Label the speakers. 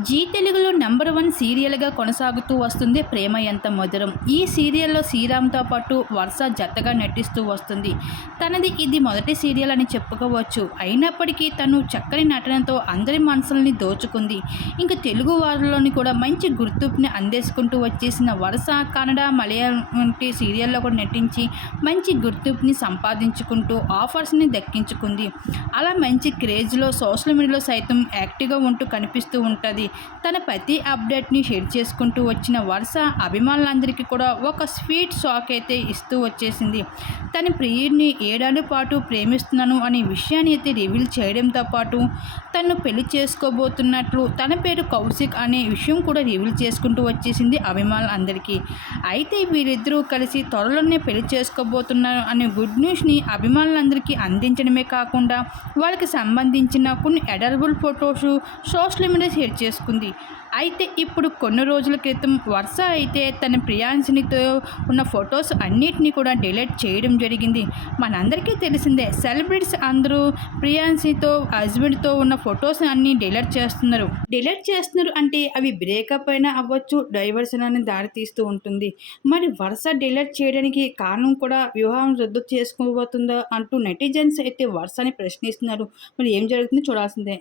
Speaker 1: G తెలుగులో number one సీరియల్గా కొనసాగుతూ వస్తుంది ప్రేమ ఎంత మధురం. ఈ సీరియల్లో శ్రీరామ్తో పాటు వర్ష జతగా నటిస్తూ వస్తుంది. తనది ఇది మొదటి సీరియల్ అని చెప్పుకోవచ్చు. అయినప్పటికీ తను చక్కని నటనతో అందరి మనసుల్ని దోచుకుంది. ఇంకా తెలుగు వారిలోని కూడా మంచి గుర్తింపుని అందేసుకుంటూ వచ్చేసిన వరుస కన్నడ మలయాళం వంటి సీరియల్లో కూడా నటించి మంచి గుర్తింపుని సంపాదించుకుంటూ ఆఫర్స్ని దక్కించుకుంది. అలా మంచి క్రేజ్లో సోషల్ మీడియాలో సైతం యాక్టివ్గా ఉంటూ కనిపిస్తూ ఉంటుంది. తన ప్రతి అప్డేట్ని షేర్ చేసుకుంటూ వచ్చిన వరుస అభిమానులందరికీ కూడా ఒక స్వీట్ షాక్ అయితే ఇస్తూ వచ్చేసింది. తన ప్రియుడిని ఏడాది పాటు ప్రేమిస్తున్నాను అనే విషయాన్ని అయితే రివీల్ చేయడంతో పాటు తను పెళ్ళి చేసుకోబోతున్నట్లు తన పేరు కౌశిక్ అనే విషయం కూడా రివీల్ చేసుకుంటూ వచ్చేసింది అభిమానులందరికీ. అయితే వీరిద్దరూ కలిసి త్వరలోనే పెళ్ళి చేసుకోబోతున్నారు అనే గుడ్ న్యూస్ని అభిమానులందరికీ అందించడమే కాకుండా వాళ్ళకి సంబంధించిన కొన్ని adorable photos social media share చేసుకుంది. అయితే ఇప్పుడు కొన్ని రోజుల క్రితం వర్ష అయితే తన ప్రియాంశినితో ఉన్న ఫొటోస్ అన్నిటినీ కూడా డిలీట్ చేయడం జరిగింది. మనందరికీ తెలిసిందే సెలబ్రిటీస్ అందరూ ప్రియాంశితో హస్బెండ్తో ఉన్న ఫొటోస్ అన్నీ డిలీట్ చేస్తున్నారు. డిలీట్ చేస్తున్నారు అంటే అవి బ్రేకప్ అయినా అవ్వచ్చు డైవర్షన్ అని దారితీస్తూ ఉంటుంది. మరి వరుస డిలీట్ చేయడానికి కారణం కూడా వివాహం రద్దు చేసుకోబోతుందా అంటూ నెటిజన్స్ అయితే వరుసని ప్రశ్నిస్తున్నారు. మరి ఏం జరుగుతుందో చూడాల్సిందే.